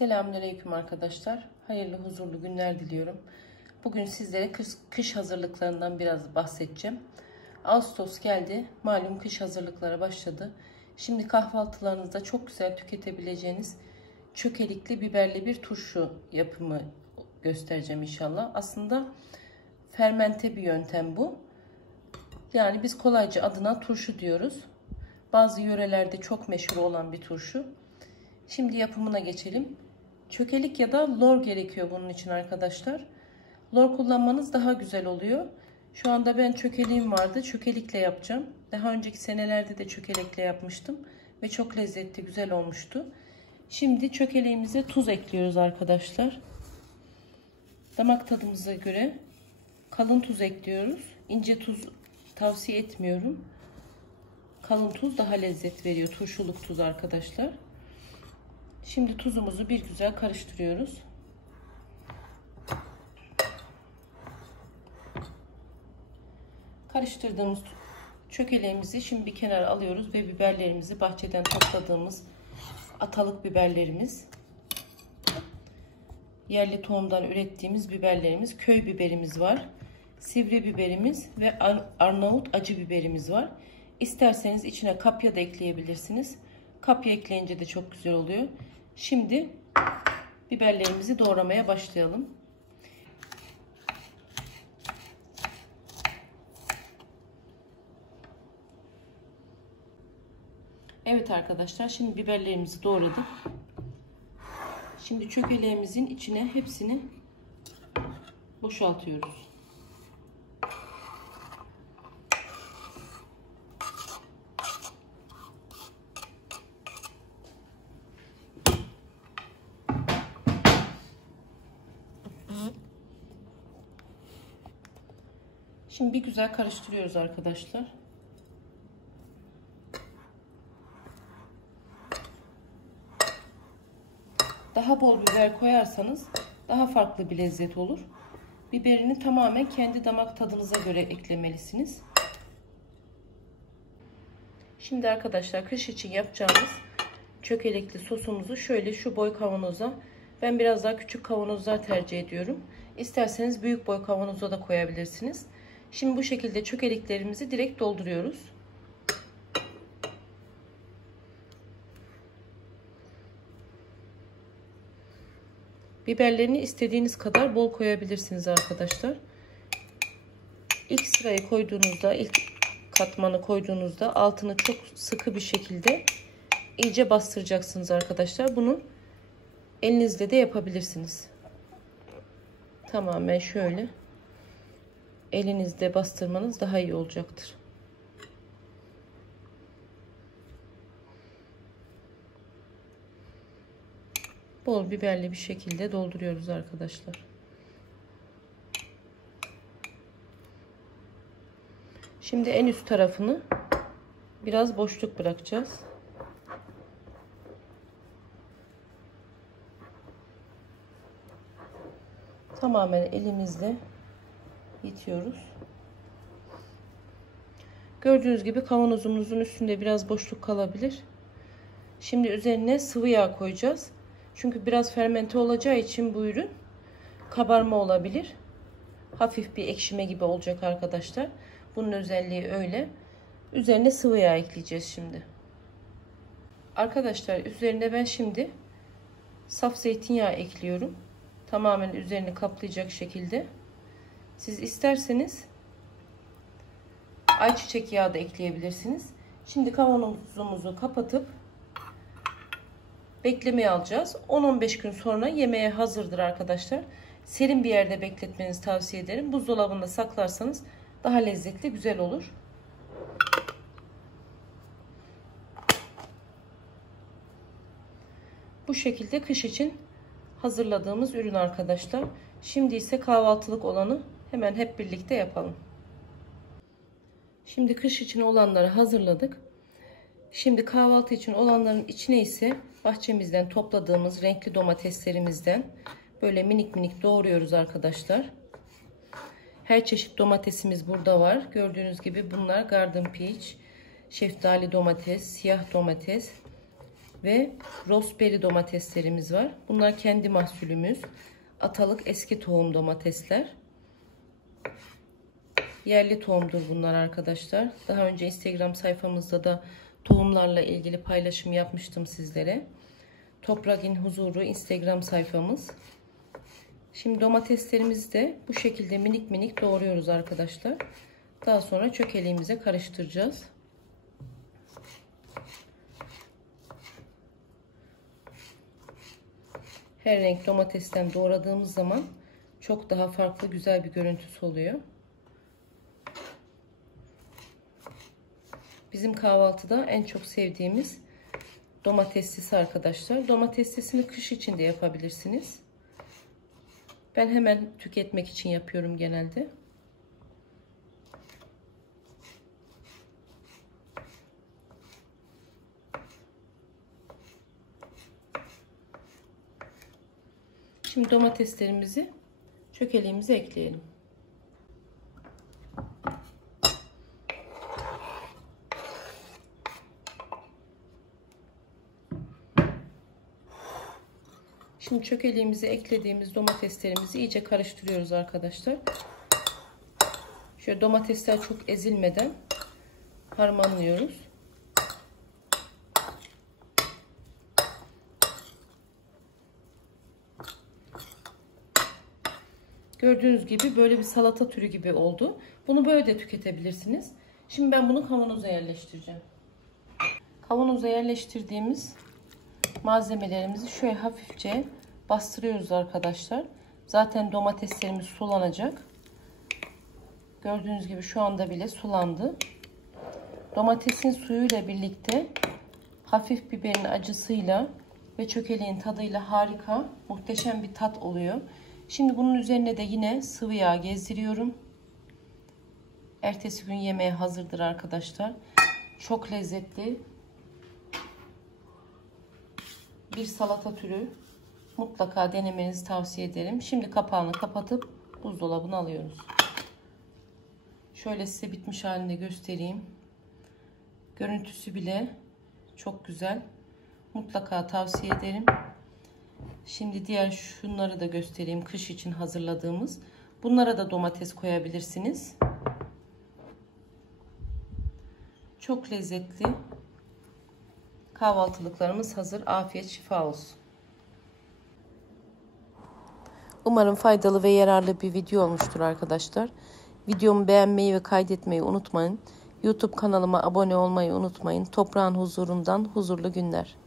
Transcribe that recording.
Selamünaleyküm arkadaşlar. Hayırlı, huzurlu günler diliyorum. Bugün sizlere kış hazırlıklarından biraz bahsedeceğim. Ağustos geldi. Malum kış hazırlıkları başladı. Şimdi kahvaltılarınızda çok güzel tüketebileceğiniz çökelikli biberli bir turşu yapımı göstereceğim inşallah. Aslında fermente bir yöntem bu. Yani biz kolayca adına turşu diyoruz. Bazı yörelerde çok meşhur olan bir turşu. Şimdi yapımına geçelim. Çökelik ya da lor gerekiyor bunun için arkadaşlar. Lor kullanmanız daha güzel oluyor. Şu anda ben çökeliğim vardı. Çökelikle yapacağım. Daha önceki senelerde de çökelekle yapmıştım. Ve çok lezzetli, güzel olmuştu. Şimdi çökeleğimize tuz ekliyoruz arkadaşlar. Damak tadımıza göre kalın tuz ekliyoruz. İnce tuz tavsiye etmiyorum. Kalın tuz daha lezzet veriyor. Turşuluk tuz arkadaşlar. Şimdi tuzumuzu bir güzel karıştırıyoruz. Karıştırdığımız çökeleğimizi şimdi bir kenara alıyoruz ve biberlerimizi bahçeden topladığımız atalık biberlerimiz, yerli tohumdan ürettiğimiz biberlerimiz, köy biberimiz var, sivri biberimiz ve Arnavut acı biberimiz var. İsterseniz içine kapya da ekleyebilirsiniz. Kapya ekleyince de çok güzel oluyor. Şimdi biberlerimizi doğramaya başlayalım. Evet arkadaşlar, şimdi biberlerimizi doğradık. Şimdi çökeleğimizin içine hepsini boşaltıyoruz. Şimdi bir güzel karıştırıyoruz arkadaşlar. Daha bol biber koyarsanız daha farklı bir lezzet olur. Biberini tamamen kendi damak tadınıza göre eklemelisiniz. Şimdi arkadaşlar kış için yapacağımız çökelekli sosumuzu şöyle şu boy kavanoza, ben biraz daha küçük kavanozlar tercih ediyorum. İsterseniz büyük boy kavanoza da koyabilirsiniz. Şimdi bu şekilde çökeleklerimizi direkt dolduruyoruz. Biberlerini istediğiniz kadar bol koyabilirsiniz arkadaşlar. İlk sırayı koyduğunuzda, ilk katmanı koyduğunuzda altını çok sıkı bir şekilde iyice bastıracaksınız arkadaşlar. Bunu elinizle de yapabilirsiniz. Tamamen şöyle elinizde bastırmanız daha iyi olacaktır. Bol biberli bir şekilde dolduruyoruz arkadaşlar. Şimdi en üst tarafını biraz boşluk bırakacağız. Tamamen elimizle itiyoruz. Gördüğünüz gibi kavanozumuzun üstünde biraz boşluk kalabilir. Şimdi üzerine sıvı yağ koyacağız. Çünkü biraz fermente olacağı için bu ürün kabarma olabilir. Hafif bir ekşime gibi olacak arkadaşlar. Bunun özelliği öyle. Üzerine sıvı yağ ekleyeceğiz şimdi. Arkadaşlar üzerine ben şimdi saf zeytinyağı ekliyorum. Tamamen üzerini kaplayacak şekilde. Siz isterseniz ayçiçek yağı da ekleyebilirsiniz. Şimdi kavanozumuzu kapatıp beklemeye alacağız. 10-15 gün sonra yemeğe hazırdır arkadaşlar. Serin bir yerde bekletmenizi tavsiye ederim. Buzdolabında saklarsanız daha lezzetli, güzel olur. Bu şekilde kış için hazırladığımız ürün arkadaşlar. Şimdi ise kahvaltılık olanı hemen hep birlikte yapalım. Şimdi kış için olanları hazırladık. Şimdi kahvaltı için olanların içine ise bahçemizden topladığımız renkli domateslerimizden böyle minik minik doğruyoruz arkadaşlar. Her çeşit domatesimiz burada var. Gördüğünüz gibi bunlar garden peach, şeftali domates, siyah domates, ve Roseberry domateslerimiz var. Bunlar kendi mahsulümüz. Atalık eski tohum domatesler. Yerli tohumdur bunlar arkadaşlar. Daha önce Instagram sayfamızda da tohumlarla ilgili paylaşım yapmıştım sizlere. Toprağın Huzuru Instagram sayfamız. Şimdi domateslerimizi de bu şekilde minik minik doğruyoruz arkadaşlar. Daha sonra çökeleğimize karıştıracağız. Her renk domatesten doğradığımız zaman çok daha farklı güzel bir görüntüsü oluyor. Bizim kahvaltıda en çok sevdiğimiz domateslisi arkadaşlar. Domateslisini kış için de yapabilirsiniz. Ben hemen tüketmek için yapıyorum genelde. Şimdi domateslerimizi çökeleğimize ekleyelim. Şimdi çökeleğimize eklediğimiz domateslerimizi iyice karıştırıyoruz arkadaşlar. Şöyle domatesler çok ezilmeden harmanlıyoruz. Gördüğünüz gibi böyle bir salata türü gibi oldu. Bunu böyle de tüketebilirsiniz. Şimdi ben bunu kavanoza yerleştireceğim. Kavanoza yerleştirdiğimiz malzemelerimizi şöyle hafifçe bastırıyoruz arkadaşlar. Zaten domateslerimiz sulanacak. Gördüğünüz gibi şu anda bile sulandı. Domatesin suyuyla birlikte hafif biberin acısıyla ve çökeleğin tadıyla harika, muhteşem bir tat oluyor. Şimdi bunun üzerine de yine sıvı yağ gezdiriyorum. Ertesi gün yemeğe hazırdır arkadaşlar. Çok lezzetli bir salata türü. Mutlaka denemenizi tavsiye ederim. Şimdi kapağını kapatıp buzdolabına alıyoruz. Şöyle size bitmiş halinde göstereyim. Görüntüsü bile çok güzel. Mutlaka tavsiye ederim. Şimdi diğer şunları da göstereyim. Kış için hazırladığımız. Bunlara da domates koyabilirsiniz. Çok lezzetli kahvaltılıklarımız hazır. Afiyet şifa olsun. Umarım faydalı ve yararlı bir video olmuştur arkadaşlar. Videomu beğenmeyi ve kaydetmeyi unutmayın. YouTube kanalıma abone olmayı unutmayın. Toprağın huzurundan huzurlu günler.